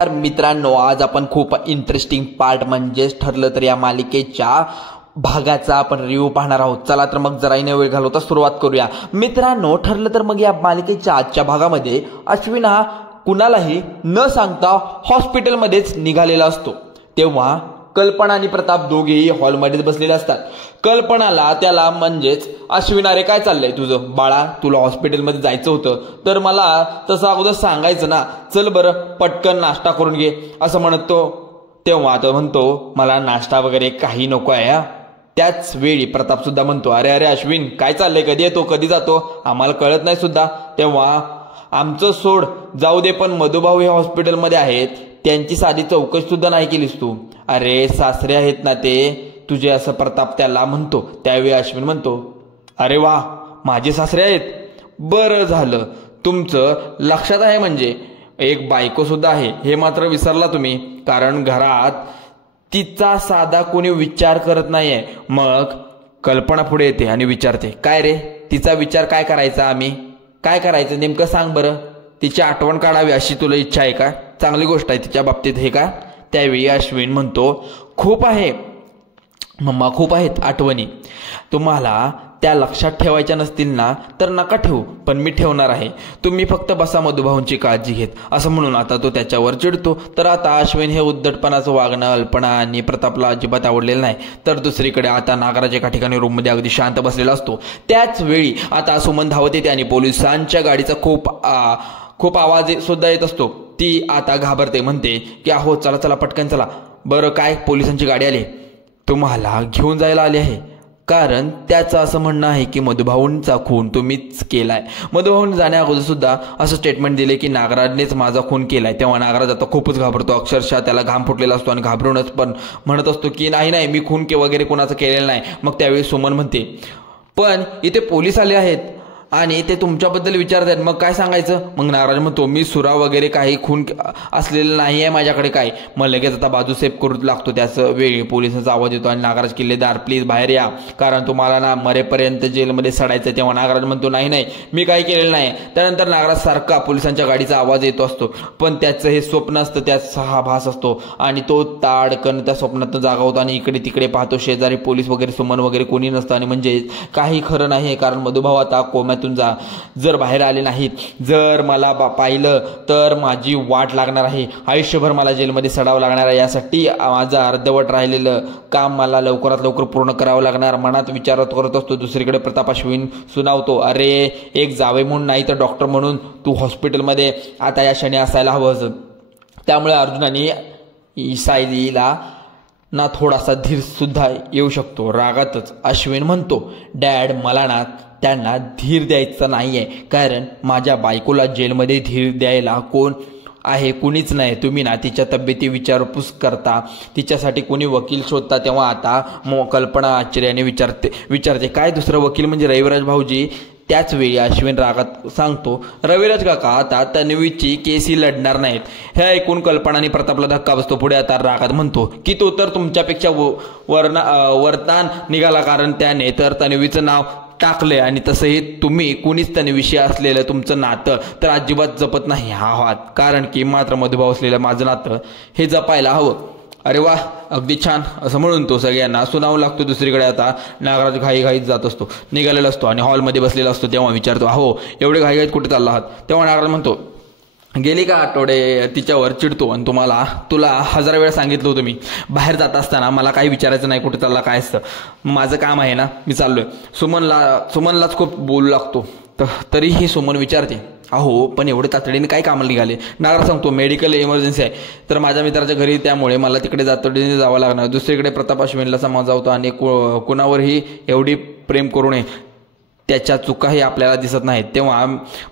तर मित्रांनो, आज आपण खूप इंटरेस्टिंग पार्ट म्हणजेच ठरलं तर या मालिकेच्या भागाचा आपण रिव्ह्यू पाहणार आहोत. चला तर मग जरा न वेळ घालवता सुरुवात करूया. मित्रांनो, ठरलं तर मग या मालिकेच्या आजच्या भागामध्ये अश्विन हा कुणालाही न सांगता हॉस्पिटलमध्येच निघालेला असतो. तेव्हा कल्पना आणि प्रताप दोघेही हॉलमध्येच बसलेले असतात. कल्पनाला त्याला म्हणजेच अश्विन, अरे काय चाललंय तुझं बाळा, तुला हॉस्पिटलमध्ये जायचं होतं तर मला तसं अगोदर सांगायचं ना, चल बरं पटकन नाश्ता करून घे असं म्हणतो. तेव्हा तो म्हणतो मला नाश्ता वगैरे काही नको आहे. त्याच वेळी प्रताप सुद्धा म्हणतो, अरे अरे अश्विन काय चाललंय, कधी येतो कधी जातो आम्हाला कळत नाही सुद्धा. तेव्हा आमचं सोड जाऊ दे, पण मधुभाऊ हे हॉस्पिटलमध्ये आहेत, त्यांची साधी चौकशी सुद्धा नाही केलीस तू. अरे सासरे आहेत ना ते तुझे, असं प्रताप त्याला म्हणतो. त्यावेळी अश्विन म्हणतो, अरे वा माझे सासरे आहेत, बरं झालं तुमचं लक्षात आहे, म्हणजे एक बायको सुद्धा आहे हे मात्र विसरला तुम्ही, कारण घरात तिचा साधा कोणी विचार करत नाहीये. मग कल्पना पुढे येते आणि विचारते, काय रे तिचा विचार काय करायचा, आम्ही काय करायचं नेमकं सांग बरं, तिची आठवण काढावी अशी तुला इच्छा आहे का, चांगली गोष्ट आहे तिच्या बाबतीत हे का. त्यावेळी अश्विन म्हणतो, खूप आहे मम्मा, खूप आहेत आठवणी, तुम्हाला त्या लक्षात ठेवायच्या नसतील ना तर नका ठेवू, पण मी ठेवणार आहे, तुम्ही फक्त बसा मधुभाऊंची काळजी घेत असं म्हणून आता तो त्याच्यावर चिडतो. तर आता अश्विन हे उद्धटपणाचं वागणं अल्पना आणि प्रतापला अजिबात आवडलेलं नाही. तर दुसरीकडे आता नागराज एका ठिकाणी रूममध्ये अगदी शांत बसलेला असतो. त्याच वेळी आता सुमन धावत येते आणि पोलिसांच्या गाडीचा खूप आवाज सुद्धा येत असतो. ती आता घाबरते, म्हणते की अहो चला चला पटकन चला. बरं काय, पोलिसांची गाडी आली, तुम्हाला घेऊन जायला आली आहे, कारण त्याचं असं म्हणणं आहे की मधुभाऊंचा खून तुम्हीच केलाय. मधुभाऊन जाण्या अगोदर सुद्धा असं स्टेटमेंट दिले की नागराजनेच माझा खून केलाय. तेव्हा नागराज आता खूपच घाबरतो, अक्षरशः त्याला घाम फुटलेला असतो आणि घाबरूनच पण म्हणत असतो की नाही नाही मी खून वगैरे कोणाचं केलेलं नाही. मग त्यावेळी सुमन म्हणते, पण इथे पोलीस आले आहेत आणि ते तुमच्याबद्दल विचारत आहेत, मग काय सांगायचं. मग नागराज म्हणतो, मी सुरा वगैरे काही खून असलेलं नाही आहे माझ्याकडे काय. मग लगेच आता बाजू सेफ करू लागतो. त्याच वेळी पोलिसांचा आवाज येतो आणि नागराज किल्लेदार प्लीज बाहेर या, कारण तुम्हाला ना मरेपर्यंत जेलमध्ये सडायचं. तेव्हा नागराज म्हणतो, नाही नाही मी काही केलेलं नाही. त्यानंतर नागराज सारखा पोलिसांच्या गाडीचा आवाज येतो असतो, पण त्याचं हे स्वप्न असतं, त्याचा हा भास असतो आणि तो ताडकन त्या स्वप्नातून जागा होतो आणि इकडे तिकडे पाहतो. शेजारी पोलीस वगैरे सुमन वगैरे कोणी नसतं आणि म्हणजे काही खरं नाही, कारण मधुभाऊ आता कोम्यातून जर बाहेर आले नाहीत, जर मला पाहिलं तर माझी वाट लागणार आहे, आयुष्यभर मला जेलमध्ये सडावं लागणार आहे. यासाठी माझं अर्धवट राहिलेलं काम मला लवकरात लवकर पूर्ण करावं लागणार, मनात विचारत करत असतो. दुसरीकडे प्रताप अश्विन सुनावतो, अरे एक जावे म्हणून नाही तर डॉक्टर म्हणून तू हॉस्पिटलमध्ये आता या क्षणी असायला हवं. त्यामुळे अर्जुनाने सायलीला ना थोडासा धीर सुद्धा येऊ शकतो. रागातच अश्विन म्हणतो, डॅड मला ना त्यांना धीर द्यायचा नाहीये, कारण माझ्या बायकोला जेलमध्ये धीर द्यायला कोण आहे, कुणीच नाही. तुम्ही ना तिच्या तब्येती विचारपूस करता, तिच्यासाठी कोणी वकील शोधता. तेव्हा आता कल्पना आश्चर्याने विचारते काय दुसरं वकील म्हणजे रविराज भाऊजी. त्याच वेळी अश्विन रागात सांगतो, रविराज काका आता तन्वीची केसी लढणार नाहीत. हे ऐकून कल्पना आणि प्रतापला धक्का बसतो. पुढे आता रागात म्हणतो की तो तर तुमच्यापेक्षा वरदान निघाला, कारण त्याने तर तन्वीचं नाव टाकले आणि तसंही तुम्ही कुणीच तन्वीशी असलेलं तुमचं नातं तर अजिबात जपत नाही आहात, कारण की मात्र मधुभाऊ असलेलं माझं नातं हे जपायला हवं. अरे वा अगदी छान असं म्हणून तो सगळ्यांना सुनावू लागतो. दुसरीकडे आता नागराज घाईघाईत जात असतो, निघालेला असतो आणि हॉलमध्ये बसलेला असतो. तेव्हा विचारतो, अहो एवढे घाईघाईत कुठे चालला आहात. तेव्हा नागराज म्हणतो, गेली का आठवडे तिच्यावर चिडतो आणि तुला 1000 वेळा सांगितलं होतं मी बाहेर जात असताना मला काही विचारायचं नाही, कुठे चालला काय असतं, माझं काम आहे ना मी चाललोय. सुमनलाच खूप बोलू लागतो. तरीही सुमन विचारते, अहो पण एवढे तातडीने काय कामाला निघाले. नागराज सांगतो, मेडिकल इमर्जन्सी आहे तर माझ्या मित्राच्या घरी, त्यामुळे मला तिकडे तातडीने जावं लागणार. दुसरीकडे प्रताप अश्विनला समजावतो आणि कुणावरही एवढी प्रेम करू नये, त्याच्या चुकाही आपल्याला दिसत नाहीत. तेव्हा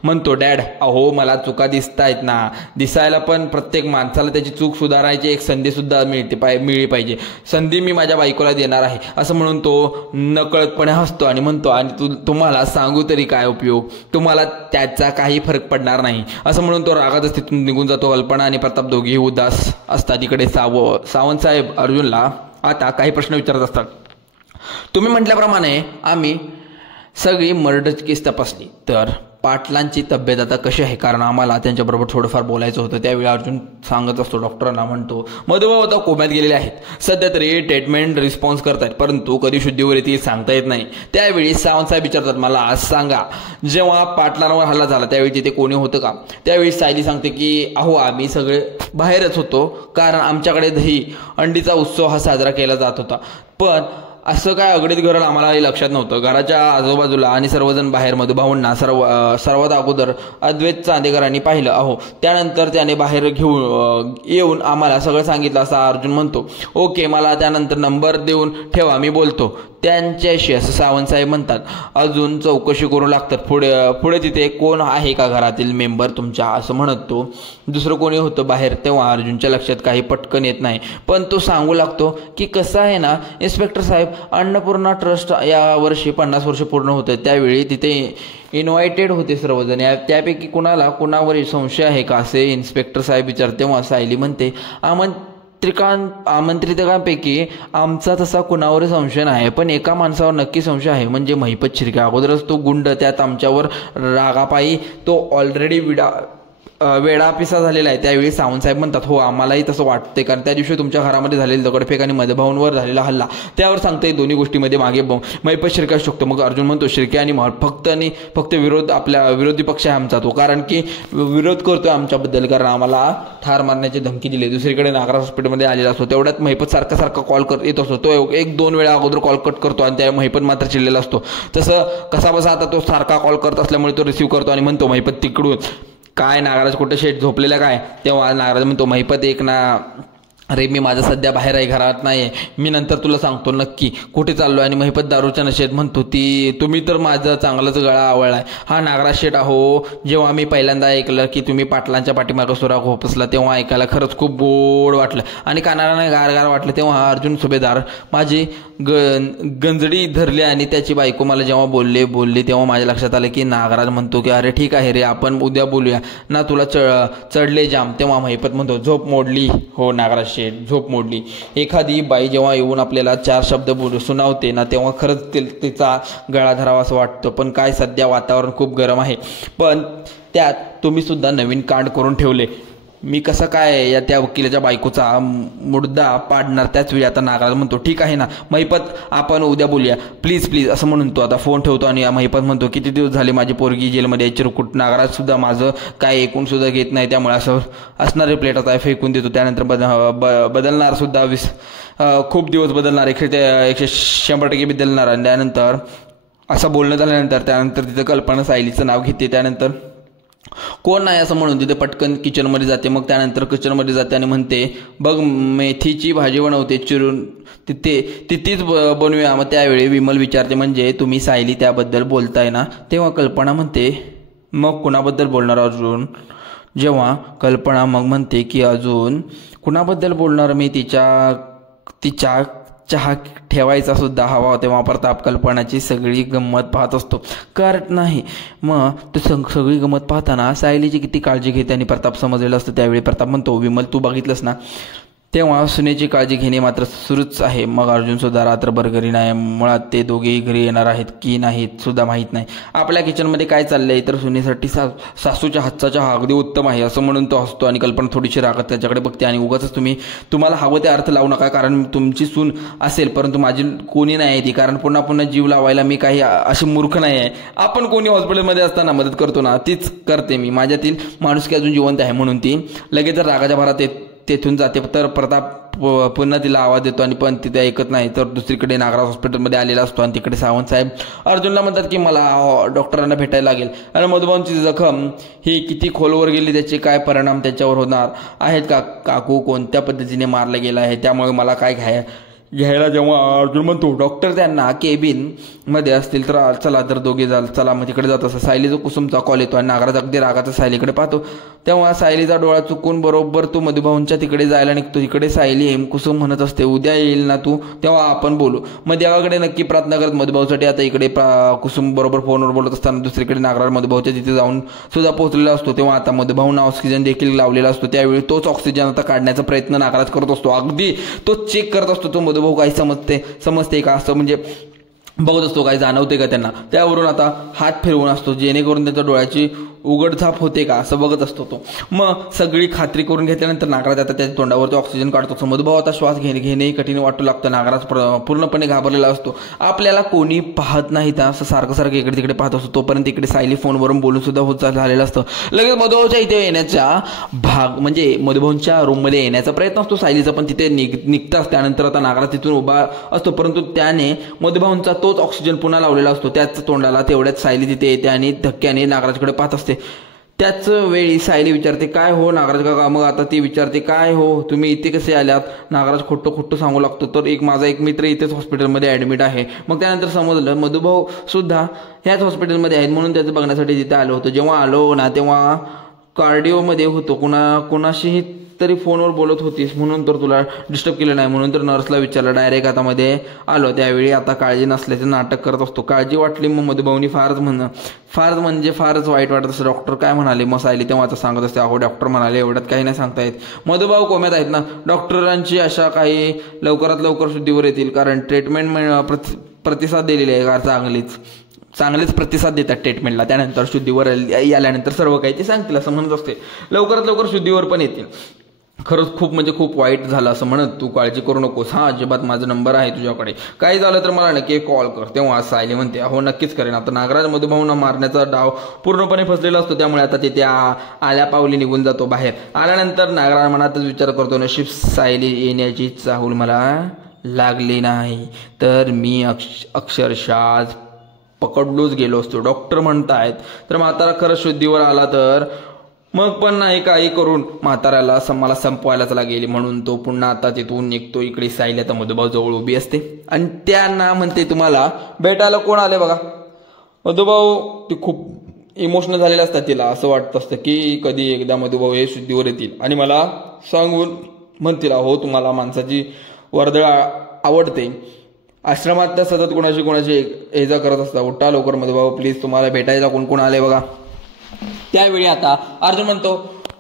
म्हणतो, डॅड अहो मला चुका दिसत आहेत ना, दिसायला, पण प्रत्येक माणसाला त्याची चूक सुधारायची एक संधी सुद्धा मिळली पाहिजे. संधी मी माझ्या बायकोला देणार आहे असं म्हणून तो नकळतपणे हसतो आणि म्हणतो, आणि तुम्हाला सांगू तरी काय उपयोग, तुम्हाला त्याचा काही फरक पडणार नाही असं म्हणून तो रागातच तिथून निघून जातो. कल्पना आणि प्रताप दोघेही उदास असतात. इकडे सावंत साहेब अर्जुनला आता काही प्रश्न विचारत असतात. तुम्ही म्हटल्याप्रमाणे आम्ही सगळी मर्डर केस तपासली तर पाटलांची तब्येत आता कशी आहे, कारण आम्हाला त्यांच्याबरोबर थोडंफार बोलायचं होतं. त्यावेळी अर्जुन सांगत असतो डॉक्टरांना, म्हणतो मधुभाऊ आता कोम्यात गेलेले आहेत, सध्या तरी ट्रीटमेंट रिस्पॉन्स करतायत, परंतु कधी शुद्धीवर येतील सांगता येत नाही. त्यावेळी सावंतसाहेब विचारतात, मला आज सांगा जेव्हा पाटलांवर हल्ला झाला त्यावेळी तिथे कोणी होतं का? त्यावेळी सायली सांगते की अहो आम्ही सगळे बाहेरच होतो, कारण आमच्याकडे दही अंडीचा उत्सव हा साजरा केला जात होता. पण असं काय अगडीत घडलं आम्हालाही लक्षात नव्हतं. घराच्या आजूबाजूला आणि सर्वजण बाहेर मधुभाऊंना सर्वात अगोदर अद्वैत चांदेकरांनी पाहिलं. अहो त्यानंतर त्याने बाहेर येऊन आम्हाला सगळं सांगितलं असं अर्जुन म्हणतो. ओके, मला त्यानंतर नंबर देऊन ठेवा, मी बोलतो त्यांच्याशी, असं सावंतसाहेब म्हणतात. अजून चौकशी करू लागतात. पुढे तिथे कोण आहे का घरातील मेंबर तुमच्या, असं म्हणत तो दुसरं कोणी होतं बाहेर. तेव्हा अर्जुनच्या लक्षात काही पटकन येत नाही, पण तो सांगू लागतो की कसं आहे ना इन्स्पेक्टर साहेब, अन्नपूर्णा ट्रस्ट या वर्षी 50 वर्ष पूर्ण होतं. त्यावेळी तिथे इन्व्हायटेड होते सर्वजण. त्यापैकी कुणावर संशय आहे का, असे इन्स्पेक्टर साहेब विचारते. तेव्हा सायली म्हणते आमंत्रितकांपैकी आमचा तसा कुणावर संशय नाही, पण एका माणसावर नक्की संशय आहे, म्हणजे महिपत शिर्के. अगोदरच तो गुंड, त्यात आमच्यावर रागापायी तो ऑलरेडी वेडापिसा झालेला आहे. त्यावेळी सावंतसाहेब म्हणतात, हो आम्हालाही तसं वाटते, कारण त्या दिवशी तुमच्या घरामध्ये झालेली दगडफेक आणि मधुभाऊंवर झालेला हल्ला, त्यावर सांगता येईल दोन्ही गोष्टीमध्ये मागे महिपत शिर्के असू शकतो. मग अर्जुन म्हणतो शिर्के आणि फक्त विरोध, आपल्या विरोधी पक्ष आहे आमचा तो, कारण की विरोध करतोय आमच्याबद्दल, कारण आम्हाला ठार मारण्याची धमकी दिली. दुसरीकडे नागराज हॉस्पिटलमध्ये आलेला असतो, तेवढ्यात महिपत सारखा कॉल येत असतो. तो 1-2 वेळा अगोदर कॉल कट करतो आणि त्या महिपत मात्र चिडलेला असतो. तसं कसा बसा आता तो सारखा कॉल करत असल्यामुळे तो रिसीव्ह करतो आणि म्हणतो महिपत तिकडून काय नागराज कुठे शेट झोपलेला काय? तेव्हा नागराज म्हणतो महिपत एक ना, अरे मी माझं सध्या बाहेर आहे, घरात नाही आहे, मी नंतर तुला सांगतो नक्की कुठे चाललो. आणि महिपत दारूच्या नशेत म्हणतो तुम्ही तर माझं चांगलंच गळा आवळलाय. हा नागराज शेठ, अहो जेव्हा मी पहिल्यांदा ऐकलं की तुम्ही पाटलांच्या पाठीमागं सुरा खोपसला तेव्हा ऐकायला खरंच खूप गोड वाटलं आणि कानाला गारगार वाटलं. तेव्हा अर्जुन सुभेदार माझी गंजडी धरली आणि त्याची बायको मला जेव्हा बोलली तेव्हा माझ्या लक्षात आलं की नागराज म्हणतो की अरे ठीक आहे रे, आपण उद्या बोलूया ना, तुला चढले जाम. तेव्हा महिपत म्हणतो झोप मोडली हो नागराज शेठ, झोप मोडली. एखादी बाई जेव्हा येऊन आपल्याला 4 शब्द सुनावते ना, तेव्हा खरंच तिचा गळा धरावा असं वाटतं. पण काय सध्या वातावरण खूप गरम आहे, पण त्यात तुम्ही सुद्धा नवीन कांड करून ठेवले. मी कसं काय त्या वकिलाच्या बायकोचा मुद्दा पाडणार? त्याच वेळी आता नागराज म्हणतो ठीक आहे ना महिपत, आपण उद्या बोलूया प्लीज असं म्हणून तो आता फोन ठेवतो. आणि महिपत म्हणतो किती दिवस झाले माझी पोरगी जेलमध्ये याची रुकूट. नागराज सुद्धा माझं काय ऐकून सुद्धा घेत नाही, त्यामुळे असं असणारे प्लेट आता फेकून देतो. त्यानंतर बदलणार सुद्धा खूप दिवस बदलणार, 100% बदलणार. आणि त्यानंतर असं बोलणं झाल्यानंतर त्यानंतर तिथं कल्पना सायलीचं नाव घेते. त्यानंतर कोण नाही असं म्हणून तिथे पटकन किचनमध्ये जाते. मग त्यानंतर किचनमध्ये जाते आणि म्हणते बघ मेथीची भाजी बनवते चिरून, तिथेच बनवूया. मग त्यावेळी विमल विचारते म्हणजे तुम्ही सायली त्याबद्दल बोलताय ना? तेव्हा कल्पना म्हणते मग कुणाबद्दल बोलणार अर्जुन? जेव्हा कल्पना मग म्हणते की अजून कुणाबद्दल बोलणार मी, तिच्या चहा ठेवायचा सुद्धा हवा. तेव्हा प्रताप कल्पनाची सगळी गंमत पाहत असतो, करत नाही. मग तो सगळी गंमत पाहताना सायलीची किती काळजी घेते आणि प्रताप समजलेलं असतं. त्यावेळी प्रताप म्हणतो विमल तू बघितलंस ना, तेव्हा सुनेची काळजी घेणे मात्र सुरूच आहे. मग अर्जुन सुद्धा रात्रभर घरी नाही, मुळात ते दोघेही घरी येणार आहेत की नाहीत सुद्धा माहीत नाही. आपल्या किचनमध्ये काय चाललंय तर सुनेसाठी सासूच्या हातचा चहा अगदी उत्तम आहे असं म्हणून तो हसतो. आणि कल्पना थोडीशी रागत त्याच्याकडे बघते आणि उगाच तुम्हाला हवं ते अर्थ लावू नका, कारण तुमची सून असेल परंतु माझी कोणी नाही आहे ती, कारण पुन्हा जीव लावायला मी काही अशी मूर्ख नाही आहे. आपण कोणी हॉस्पिटलमध्ये असताना मदत करतो ना, तीच करते मी. माझ्यातील माणुसकी अजून जिवंत आहे. म्हणून ती लगेच जर रागाच्या भरात तेथून जाते. तर प्रताप पुन्हा तिला आवाज देतो आणि पण तिथे ऐकत नाही. तर दुसरीकडे नागराज हॉस्पिटलमध्ये आलेला असतो आणि तिकडे सावंतसाहेब अर्जुनला म्हणतात की मला डॉक्टरांना भेटायला लागेल आणि मधुभाऊंची जखम ही किती खोलवर गेली, त्याचे काय परिणाम त्याच्यावर होणार आहेत का, काकू कोणत्या पद्धतीने मारला गेला आहे, त्यामुळे मला काय घ्यायला. जेव्हा अर्जुन म्हणतो डॉक्टर त्यांना केबिन मध्ये असतील तर चला, तर दोघे चला. मग तिकडे जात असं सायलीचा कुसुमचा कॉल येतो आणि नागराज अगदी रागाचा सायलीकडे पाहतो. तेव्हा सायलीचा डोळा चुकून बरोबर तो मधुभाऊंच्या तिकडे जायला निघतो. तिकडे सायली कुसुम म्हणत असते उद्या येईल ना तू, तेव्हा आपण बोलू. मग देवाकडे नक्की प्रार्थना करत मधुभाऊसाठी आता इकडे कुसुम बरोबर फोनवर बोलत असताना दुसरीकडे नागराज मधुभाऊच्या तिथे जाऊन सुद्धा पोहोचलेला असतो. तेव्हा आता मधुभाऊंना ऑक्सिजन देखील लावलेला असतो. त्यावेळी तोच ऑक्सिजन आता काढण्याचा प्रयत्न नागराज करत असतो. अगदी तो चेक करत असतो तो मधुभाऊ काही समजते का असं, म्हणजे बघत असतो काय जाणवते का त्यांना, त्यावरून आता हात फिरवून असतो जेणेकरून त्याच्या डोळ्याची उघडझाप होते का असं बघत असतो तो. मग सगळी खात्री करून घेतल्यानंतर नागराज आता त्याच्या तोंडावरती ऑक्सिजन काढतो. मधुभाऊ आता श्वास घेणे कठीण वाटू लागतं. नागराज पूर्णपणे घाबरलेला असतो. आपल्याला कोणी पाहत नाही त्या असं सारखं सारखं इकडे तिकडे पाहत असतो. तोपर्यंत इकडे सायली फोनवरून बोलून सुद्धा होत झालेलं असतं. लगेच मधुभाऊच्या इथे येण्याचा म्हणजे मधुभाऊंच्या रूममध्ये येण्याचा प्रयत्न असतो सायलीचा, पण तिथे निघताच त्यानंतर आता नागराज तिथून उभा असतो. परंतु त्याने मधुभाऊंचा तोच ऑक्सिजन पुन्हा लावलेला असतो त्याच तोंडाला. तेवढ्यात सायली तिथे येते आणि धक्क्याने नागराजकडे पाहत असते. त्याच वेळी सायली विचारते काय हो नागराज काका. मग आता ती विचारते काय हो तुम्ही इथे कसे आल्यात. नागराज खोटं सांगू लागतो. तर माझा एक मित्र इथेच हॉस्पिटलमध्ये ॲडमिट आहे. मग त्यानंतर समजलं मधुभाऊ सुद्धा ह्याच हॉस्पिटलमध्ये आहेत म्हणून त्याचं बघण्यासाठी तिथे आलो होतो. जेव्हा आलो ना तेव्हा कार्डिओमध्ये होतो. कोणाशीही तरी फोनवर बोलत होतीस म्हणून तर तुला डिस्टर्ब केलं नाही म्हणून तर नर्सला विचारलं. डायरेक्ट आता मध्ये आलो. त्यावेळी आता काळजी नसल्याचं नाटक करत असतो. काळजी वाटली मग मधुभाऊनी फारच वाईट वाटत असतं. डॉक्टर काय म्हणाले. मग सायली तेव्हा आता सांगत असते अहो डॉक्टर म्हणाले एवढ्यात काही नाही सांगता येत. मधुभाऊ कोम्यात आहेत ना. डॉक्टरांची आशा काही लवकरात लवकर शुद्धीवर येतील कारण ट्रीटमेंट प्रतिसाद दिलेली आहे. चांगलेच प्रतिसाद देतात ट्रीटमेंटला. त्यानंतर शुद्धीवर आल्यानंतर सर्व काही ते सांगतील असं म्हणत असते. लवकरात लवकर शुद्धीवर पण येतील. खरंच खूप वाईट झालं असं म्हणत तू काळजी करू नकोस. हा अजिबात माझा नंबर आहे तुझ्याकडे. काही झालं तर मला नक्की कॉल कर. तेव्हा सायली म्हणते हो नक्कीच करेन. आता नागराज मधुभाऊंना मारण्याचा डाव पूर्णपणे फसलेला असतो. त्यामुळे आता तिथे आल्या पावली निघून जातो बाहेर. आल्यानंतर नागराज मनातच विचार करतो नशीब सायली येण्याची चाहूल मला लागली नाही तर मी अक्षरशः पकडलोच गेलो असतो. डॉक्टर म्हणतायत तर म्हातारा खरंच शुद्धीवर आला तर मग पण नाही काही करून म्हाताऱ्याला मला संपवायलाच लागेल म्हणून तो पुन्हा आता तिथून निघतो. इकडे सायली आता मधुभाऊ जवळ उभी असते आणि त्यांना म्हणते तुम्हाला भेटायला कोण आले बघा. मधुभाऊ ती खूप इमोशनल झालेले असतात. तिला असं वाटत असतं की कधी एकदा मधुभाऊ हे शुद्धीवर येतील आणि मला सांगून म्हणतील हो तुम्हाला माणसाची वर्दळ आवडते. आश्रमात त्या सतत कोणाची एजा करत असतात. उठा लवकर मधुभाऊ प्लीज तुम्हाला भेटायला कोण आले बघा. त्यावेळी आता अर्जुन म्हणतो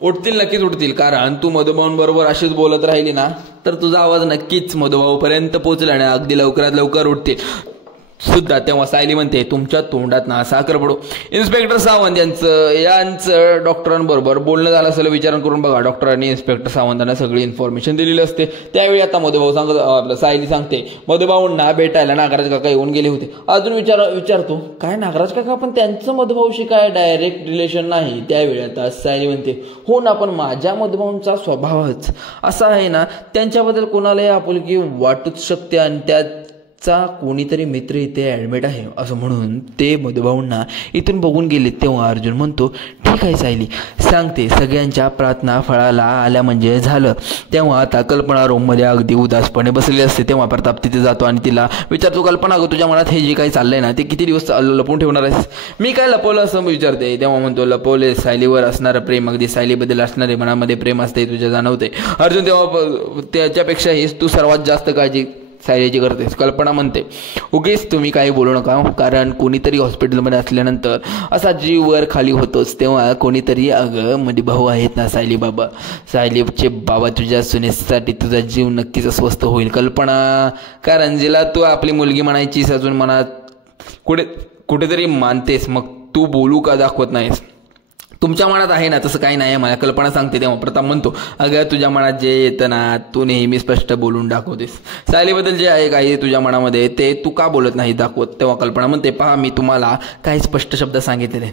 उठतील नक्कीच उठतील कारण तू मधुभाऊंबरोबर अशीच बोलत राहिली ना तर तुझा आवाज नक्कीच मधुभाऊपर्यंत पोहोचला आणि अगदी लवकरात लवकर उठतील सुद्धा. तेव्हा सायली म्हणते तुमच्या तोंडात ना साखर पडो. इन्स्पेक्टर सावंत यांचं डॉक्टरांबरोबर बोलणं झालं असं विचार करून बघा. डॉक्टरांनी इन्स्पेक्टर सावंतांना सगळी इन्फॉर्मेशन दिलेली असते. त्यावेळी आता मधुभाऊ सायली सांगते मधुभाऊंना भेटायला नागराज काका येऊन गेले होते. अजून विचारतो काय नागराज काका पण त्यांचं मधुभाऊशी काय डायरेक्ट रिलेशन नाही. त्यावेळी आता सायली म्हणते हो ना पण माझ्या मधुभाऊंचा स्वभावच असा आहे ना त्यांच्याबद्दल कोणालाही आपुलकी वाटूच शकते आणि कोणीतरी मित्र इथे ॲडमिट आहे असं म्हणून ते मधुभाऊंना इथून बघून गेले. तेव्हा अर्जुन म्हणतो ठीक आहे सायली सांगते. सगळ्यांच्या प्रार्थना फळाला आल्या म्हणजे झालं. तेव्हा आता कल्पना रूममध्ये अगदी उदासपणे बसलेली असते. तेव्हा प्रताप तिथे जातो आणि तिला विचारतो कल्पना गो तुझ्या मनात हे जे काही चाललंय ना ते किती दिवस लपवून ठेवणार आहेस. मी काय लपवलं असं विचारते. तेव्हा म्हणतो लपवले सायलीवर असणारं प्रेम अगदी सायलीबद्दल असणारे मनामध्ये प्रेम असते तुझ्या जाणवते. अर्जुन तेव्हा त्याच्यापेक्षाही तू सर्वात जास्त काळजी सायलीची करतेस. कल्पना म्हणते उगीच तुम्ही काही बोलू नका कारण कोणीतरी हॉस्पिटलमध्ये असल्यानंतर असा जीव वर खाली होतोच. तेव्हा कोणीतरी अगं मधुभाऊ आहेत ना सायलीचे बाबा तुझ्या सुनेसाठी तुझा जीव नक्कीच अस्वस्थ होईल. कल्पना कारण जिला तू आपली मुलगी म्हणायचीस अजून मनात कुठेतरी मानतेस मग तू बोलू का दाखवत नाहीस. तुमच्या मनात आहे ना तसं काही नाही मला कल्पना सांगते. तेव्हा प्रताप म्हणतो अगं तुझ्या मनात जे येतं ना तू नेहमी स्पष्ट बोलून दाखवतेस. सायलीबद्दल जे आहे काही तुझ्या मनामध्ये ते तू का बोलत नाही दाखवत. तेव्हा कल्पना म्हणते पहा मी तुम्हाला काही स्पष्ट शब्द सांगितलेले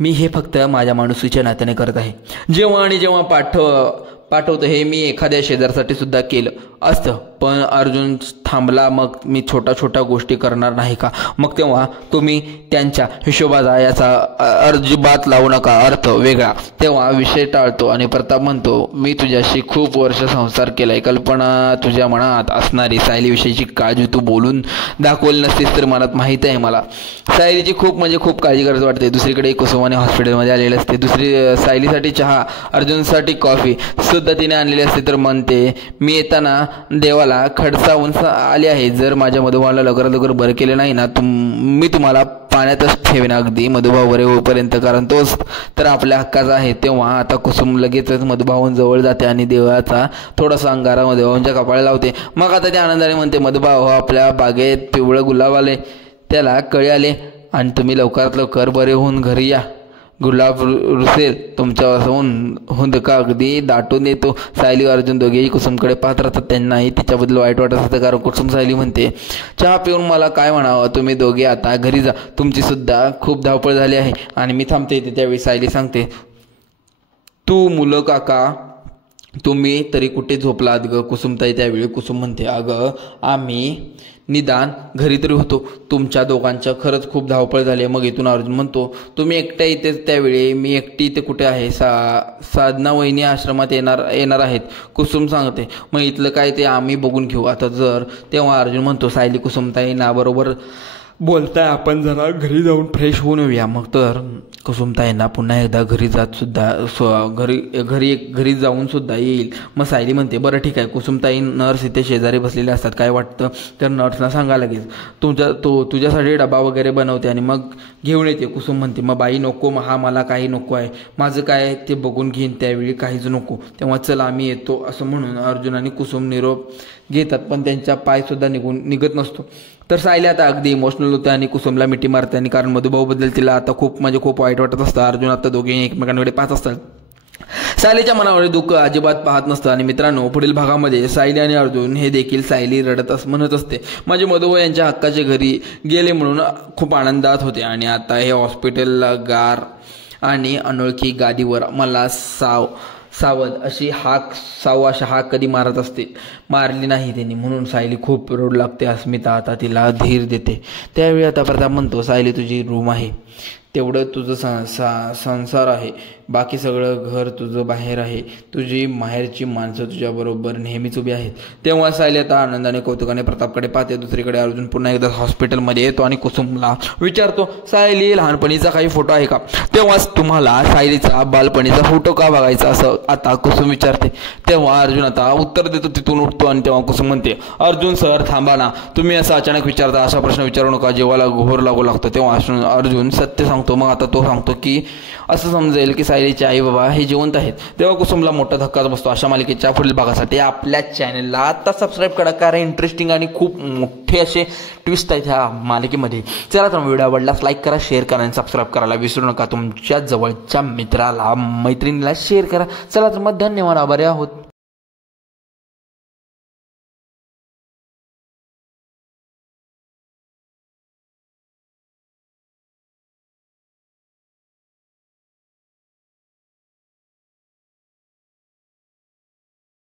मी हे फक्त माझ्या माणुसीच्या नात्याने करत आहे. जेव्हा पाठवतं हे मी एखाद्या शेजारसाठी सुद्धा केलं असतं पण अर्जुन थांबला मग मी छोट्या गोष्टी करणार नाही का. मग तेव्हा तुम्ही त्यांच्या हिशोबाचा याचा अजिबात लावू नका अर्थ वेगळा. तेव्हा विषय टाळतो आणि प्रताप म्हणतो मी तुझ्याशी खूप वर्ष संसार केलाय. कल्पना तुझ्या मनात असणारी सायलीविषयीची काळजी तू बोलून दाखवली नसतीस तर मनात माहीत आहे मला सायलीची खूप काळजी करत वाटते. दुसरीकडे कुसुमाने हॉस्पिटलमध्ये आलेले असते. दुसरी सायलीसाठी चहा अर्जुनसाठी कॉफी सुद्धा तिने आणलेली असते. तर म्हणते मी येताना देवाला खडसावून आले आहे. जर माझ्या मधुभावाला लवकर बरं केलं नाही ना मी तुम्हाला पाण्यातच ठेवेन अगदी मधुभाव बरे होईपर्यंत कारण तोच तर आपल्या हक्काचा आहे. तेव्हा आता कुसुम लगेचच मधुभावांजवळ जाते आणि देवाचा थोडासा अंगारा मधुभावांच्या कपाळाला लावते. मग आता त्या आनंदाने म्हणते मधुभाव आपल्या बागेत पिवळं गुलाब आले त्याला कळे आले आणि तुम्ही लवकरात लवकर बरे होऊन घरी या. गुलाब रुसेल तुमच्यापासून हुंदका अगदी दाटून येतो. सायली व अर्जुन दोघेही कुसुमकडे पाहत राहतात. त्यांनाही तिच्याबद्दल वाईट वाटत असतं, कारण कुसुम सायली म्हणते, चहा पिऊन मला काय म्हणावं, तुम्ही दोघे आता घरी जा, तुमची सुद्धा खूप धावपळ झाली आहे आणि मी थांबते इथे. त्यावेळी सायली सांगते, तू मुलं काका तुम्ही तरी कुठे झोपलात ग. कुसुमताई त्यावेळी कुसुम म्हणते, अगं आम्ही निदान घरी तरी होतो, तुमच्या दोघांच्या खरंच खूप धावपळ झाली आहे. मग इथून अर्जुन म्हणतो, तुम्ही एकट्या इथेच. त्यावेळी मी एकटी इथे कुठे आहे, साधना वहिनी आश्रमात येणार आहेत कुसुम सांगते. मग इथलं काय ते आम्ही बघून घेऊ आता जर. तेव्हा अर्जुन म्हणतो, सायली कुसुमताईंना बरोबर बोलताय, आपण जरा घरी जाऊन फ्रेश होऊन येऊया. मग तर कुसुमताईंना पुन्हा एकदा घरी जात सुद्धा घरी जाऊन सुद्धा येईल. मग सायली म्हणते, बरं ठीक आहे. कुसुमताई नर्स इथे शेजारी बसलेले असतात, काय वाटतं तर नर्सना सांगा लगेच, तुझ्यासाठी डबा वगैरे बनवते आणि मग घेऊन येते. कुसुम म्हणते, मग बाई नको, हा मला काही नको आहे, माझं काय ते बघून घेईन, त्यावेळी काहीच नको. तेव्हा चल आम्ही येतो असं म्हणून अर्जुन आणि कुसुम निरोप घेतात, पण त्यांचा पाय सुद्धा निघत नसतो. तर सायली आता अगदी इमोशनल होते आणि कुसुमला मिठी मारते, आणि कारण मधुभाऊबद्दल तिला आता खूप वाईट वाटत असतं. अर्जुन आता दोघेही एकमेकांकडे पाहत असतात. सायलीच्या मनावर दुःख अजिबात पाहत नसतं. आणि मित्रांनो, पुढील भागामध्ये सायली आणि अर्जुन हे देखील सायली रडत म्हणत असते, माझे मधुभाऊ यांच्या हक्काचे घरी गेले म्हणून खूप आनंदात होते आणि आता हे हॉस्पिटलला गार आणि अनोळखी गादीवर मला सावध अशी हाक कधी मारली नाही त्यांनी, म्हणून सायली खूप रडू लागते. अस्मिता आता तिला धीर देते. त्यावेळी आता प्रताप म्हणतो, सायली तुझी रूम आहे, तेवढं तुझं संसार आहे, बाकी सगळं घर तुझं बाहेर आहे, तुझी माहेरची माणसं तुझ्याबरोबर नेहमीच उभी आहेत. तेव्हा सायली आता आनंदाने कौतुकाने प्रतापकडे पाहते. दुसरीकडे अर्जुन पुन्हा एकदा हॉस्पिटलमध्ये येतो आणि कुसुमला विचारतो, सायली लहानपणीचा काही फोटो आहे का. तेव्हाच तुम्हाला सायलीचा बालपणीचा फोटो का बघायचा असं आता कुसुम विचारते. तेव्हा अर्जुन आता उत्तर देतो, तिथून उठतो आणि तेव्हा कुसुम म्हणते, अर्जुन सर थांबा ना, तुम्ही असं अचानक विचारता, असा प्रश्न विचारू नका, जेव्हा घोर लागू लागतो. तेव्हा अर्जुन सत्य सांगतो. मग आता तो सांगतो की असं समजेल की सायलीचे आई बाबा हे जिवंत आहेत. तेव्हा कुसुमला मोठा धक्काच बसतो. अशा मालिकेच्या पुढील भागासाठी आपल्या चॅनलला आता सबस्क्राईब करा, कारण इंटरेस्टिंग आणि खूप मोठे असे ट्विस्ट आहेत ह्या मालिकेमध्ये. चला तर व्हिडिओ आवडल्यास लाईक करा, शेअर करा आणि सबस्क्राईब करायला विसरू नका. तुमच्या जवळच्या मित्राला मैत्रिणीला शेअर करा. चला तर मग धन्यवाद, आभारी आहोत.